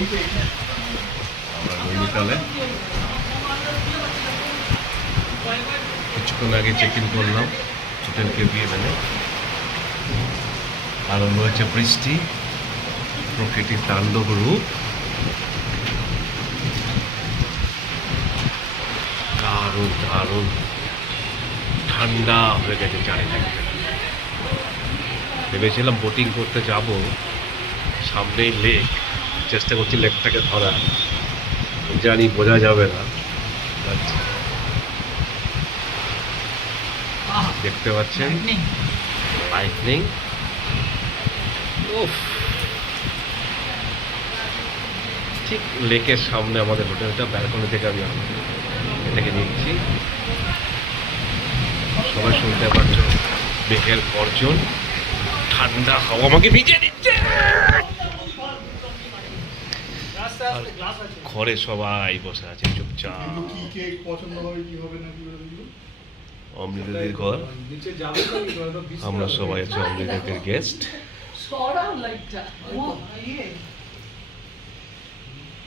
আমরা নৈনিতালে কিছুক্ষণ আগে চেক ইন করলাম হোটেল KPML-এ। আরম্ভ হয়েছে বৃষ্টি, প্রকৃতির তাণ্ডব রূপ। দারুণ দারুণ ঠান্ডা হয়ে গেছে চারিদিকে। ভেবেছিলাম বোটিং করতে যাব, সামনেই লেক, চেষ্টা করছি লেকটাকে ধরার, জানি বোঝা যাবে না। দেখতে পাচ্ছেন লাইটনিং। ঠিক লেকের সামনে আমাদের হোটেলটা, ব্যালকনি থেকে আমি এটাকে নিচ্ছি। সবাই শুনতে পাচ্ছ মেঘের গর্জন, ঠান্ডা হাওয়া আমাকে ভিজিয়ে দিচ্ছে। ঘরে সবাই বসে আছে চুপচাপ। অমৃতদের ঘর, আমরা সবাই আছি অমৃতদের গেস্ট।